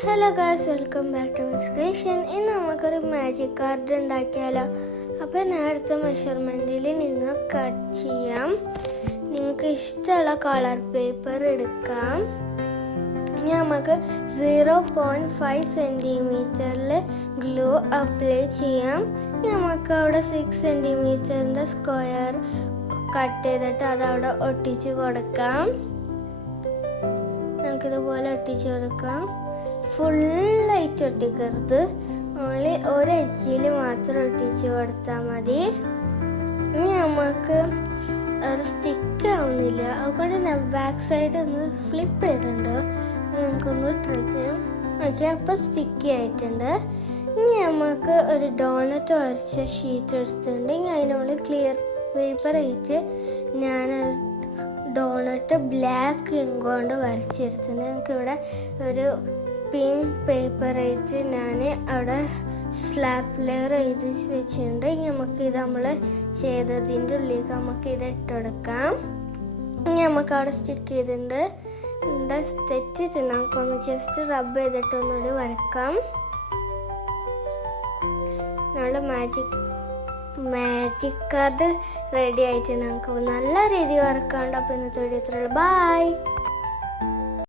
Hello guys, welcome back to my creation. ഇന്ന് നമുക്കൊരു magic card ഉണ്ടാക്കിയാലോ. അപ്പോൾ നേരത്തെ മെഷർമെൻറ്റിൽ നിങ്ങൾ കട്ട് ചെയ്യാം. നിങ്ങൾക്ക് ഇഷ്ടമുള്ള കളർ പേപ്പർ എടുക്കാം. നമുക്ക് 0.5 സെൻറ്റിമീറ്ററിൽ ഗ്ലൂ അപ്ലൈ ചെയ്യാം. നമുക്ക് അവിടെ 6 സെൻറ്റിമീറ്ററിൻ്റെ സ്ക്വയർ കട്ട് ചെയ്തിട്ട് അതവിടെ ഒട്ടിച്ച് കൊടുക്കാം. നമുക്കിതുപോലെ ഒട്ടിച്ച് കൊടുക്കാം. ഫുള്ളായിട്ട് ഒട്ടിക്കരുത്, ഓൺലി ഒരു എഡ്ജിൽ മാത്രം ഒട്ടിച്ച് കൊടുത്താൽ മതി. ഇനി നമുക്ക് ഒരു സ്റ്റിക്ക് ആവുന്നില്ല, അതുകൊണ്ട് ഞാൻ ബാക്ക് സൈഡ് ഒന്ന് ഫ്ലിപ്പ് ചെയ്തിട്ടുണ്ട്. നമുക്കൊന്ന് ട്രൈ ചെയ്യാം. ഓക്കെ, അപ്പോൾ സ്റ്റിക്കി ആയിട്ടുണ്ട്. ഇനി നമുക്ക് ഒരു ഡോണറ്റ് വരച്ച ഷീറ്റ് എടുത്തിട്ടുണ്ട്. ഇനി അതിനുള്ള ക്ലിയർ പേപ്പർ ആയിട്ട് ഞാൻ ഡോണറ്റ് ബ്ലാക്ക് ഇങ്ക് കൊണ്ട് വരച്ചെടുത്തിട്ടുണ്ട്. നമുക്കിവിടെ ഒരു പിങ്ക് പേപ്പറായിട്ട് ഞാൻ അവിടെ സ്ലാബ് ലെയർ എഴുതി വെച്ചിട്ടുണ്ട്. ഇനി നമുക്കിത് നമ്മൾ ചെയ്തതിൻ്റെ ഉള്ളിലേക്ക് നമുക്ക് ഇത് ഇട്ടെടുക്കാം. ഇനി നമുക്ക് അവിടെ സ്റ്റിക്ക് ചെയ്തിട്ടുണ്ട്. തെറ്റിട്ടുണ്ട്, നമുക്കൊന്ന് ജസ്റ്റ് റബ്ബ് ചെയ്തിട്ടൊന്നുകൂടി വരക്കാം. നമ്മുടെ മാജിക് കാർഡ് റെഡി ആയിട്ടുണ്ട്. നമുക്ക് നല്ല രീതിയിൽ വരക്കാണ്ട്. അപ്പോൾ ഇന്നത്തെ വീഡിയോ ഇത്രയുള്ളൂ. ബൈ.